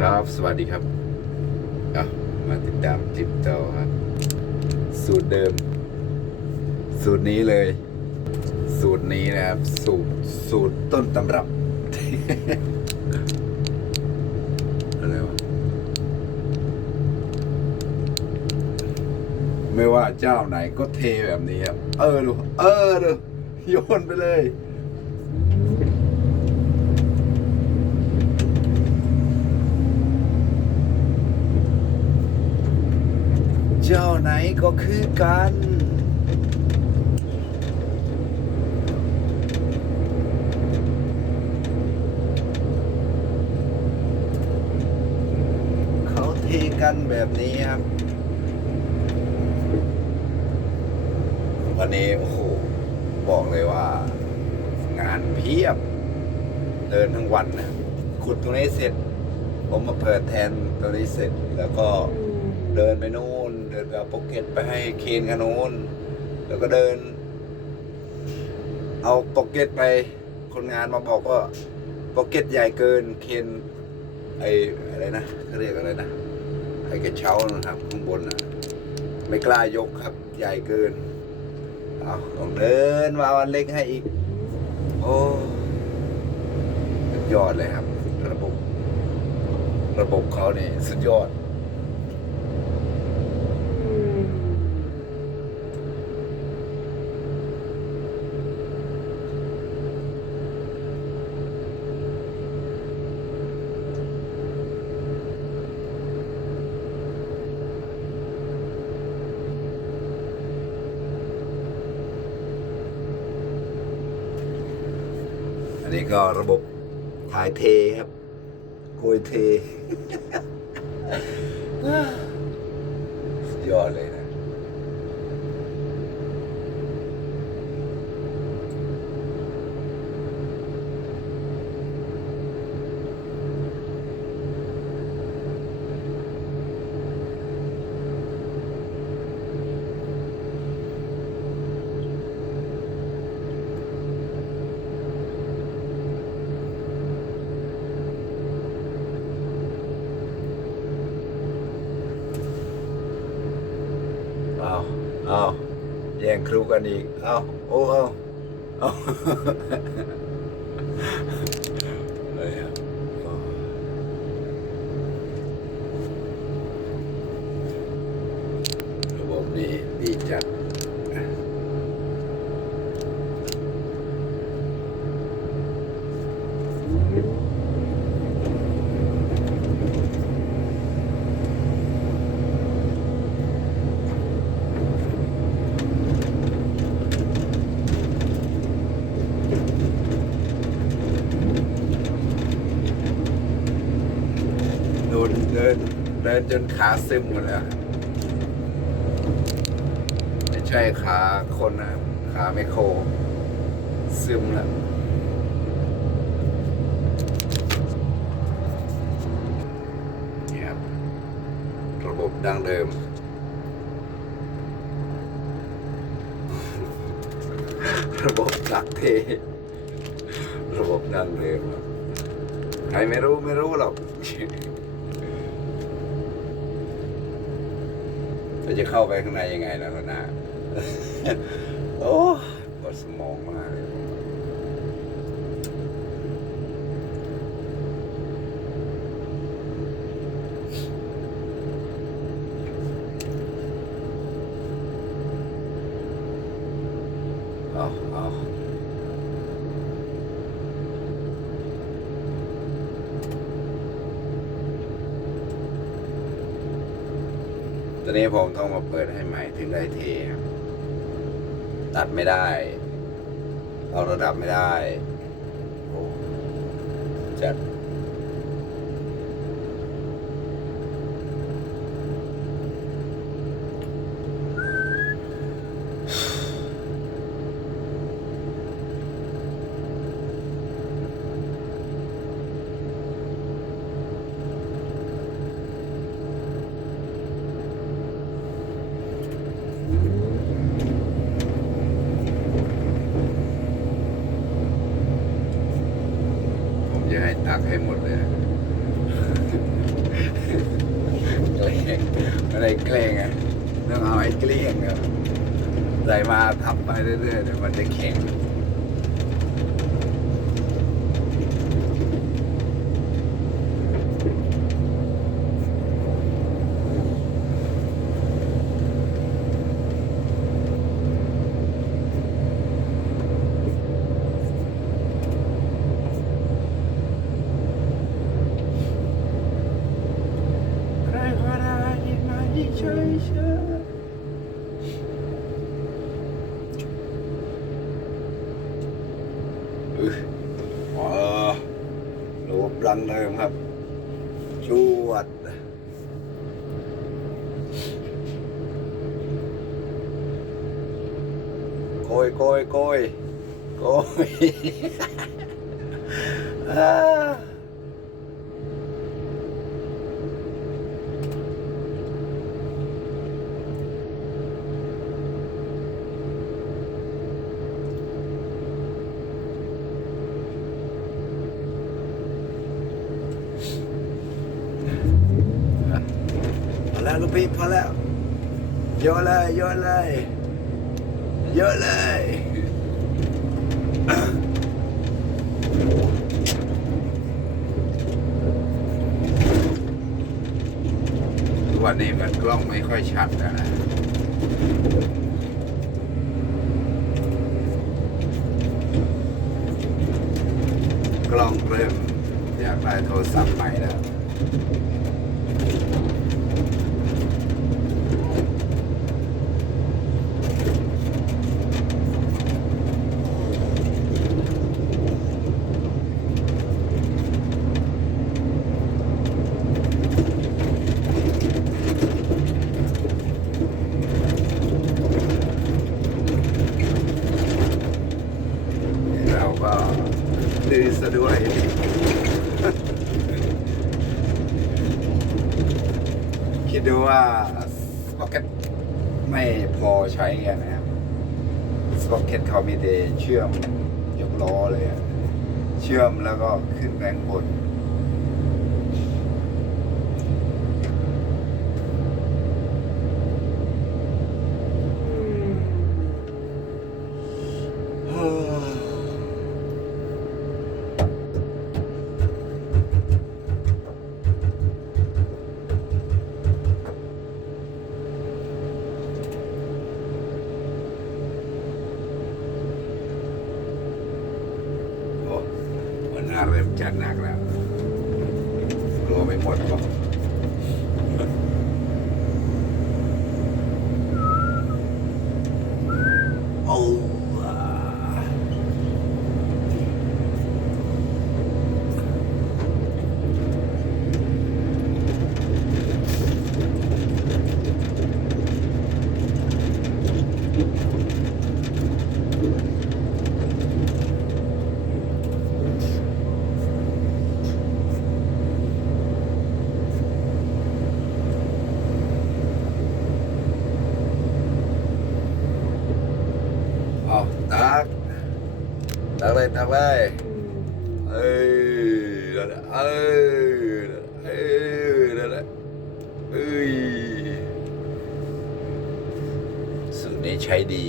ครับ สวัสดีครับเอามาติดตามจิบต่อครับ สูตรเดิม สูตรนี้เลย สูตรนี้นะครับ สูตรสูตรต้นตำรับ อะไรวะ ไม่ว่าเจ้าไหนก็เทแบบนี้ครับ เออดู เออดูโยนไปเลย เจ้าไหนก็คือกัน เขาเทกันแบบนี้ครับ วันนี้โอ้โหบอกเลยว่า งานเพียบ เดินทั้งวันนะขุดตรงนี้เสร็จ ผมมาเปิดแทนตรงนี้เสร็จแล้วก็เดินไปนู่น เดินไปเอาโปกเก็ตไปให้เคนกันนู้นแล้วก็เดิน เอาโปกเก็ตไปคนงานมาบอกว่าโปกเก็ตใหญ่เกินเคนไออะไรนะเขาเรียกอะไรนะไอกระเช้านะครับข้างบนนะไม่กล้ายกครับ ใหญ่เกินเอาต้องเดินมาวันเล็กให้อีก โอ้สุดยอดเลยครับ ระบบ ระบบเขานี่สุดยอด อั นนี้ก็ระบบถ่ายเทครับโกยเทสุดยอดเลยนะ เอาเอาแย่งครูกันอีก เอาโอ้เอาเอาเฮ้ยครับระบบนี้ดีจัด โดน เดินเดินจนขาซึมหมดแล้วไม่ใช่ขาคนนะขาไมโคร ซึมแล้วนี่ครับระบบดั้งเดิมระบบตักเท ระบบดั้งเดิมใครไม่รู้ไม่รู้หรอก เรา จะเข้าไปข้างในยังไงนะล่ะนะ โอ้ปวดสมองมากเลยเอาเอา ตอนนี้ผมต้องมาเปิดให้ใหม่ถึงได้เทตัดไม่ได้ เอาระดับไม่ได้โอ้จัด ผมจะให้ตักให้หมดเลยนะ เกลี้ยง อะไรเกล้งอะต้องเอาไอ้เกลี้ยงอะใส่มาทับไปเรื่อยๆเดี๋ยวมันจะแข็ง ใครก็ได้ยินมายิ่งเฉยเฉยอึอ๋อรูป ลังเดิมครับจวด โกยโกยโกยโกยอ่า แล้วลูกพี่พอแล้วเยอะเลยเยอะเลยเยอะเลยวันนี้มันกล้องไม่ค่อยชัดนะกล้องเริ่มอยากได้โทรศัพท์ใหม่แล้ว เราก็ดื้อซะด้วย คิดดูว่าส ปอเก็ตไม่พอใช้ไงนะครับสปอเก็ตเขามีเดเชื่อมยกล้อเลย เชื่อมแล้วก็ขึ้นแบงบน โอ้มันน่า เริ่มจัดหนักแล้วรัวไปหมดหรอกโอ้อ่าเอาตักตั กเลยตักเลยเอ้ยนั่นแหละเอ้ยเอ้ยนั่นแหละเอ้ยสูตรนี้ใช้ดี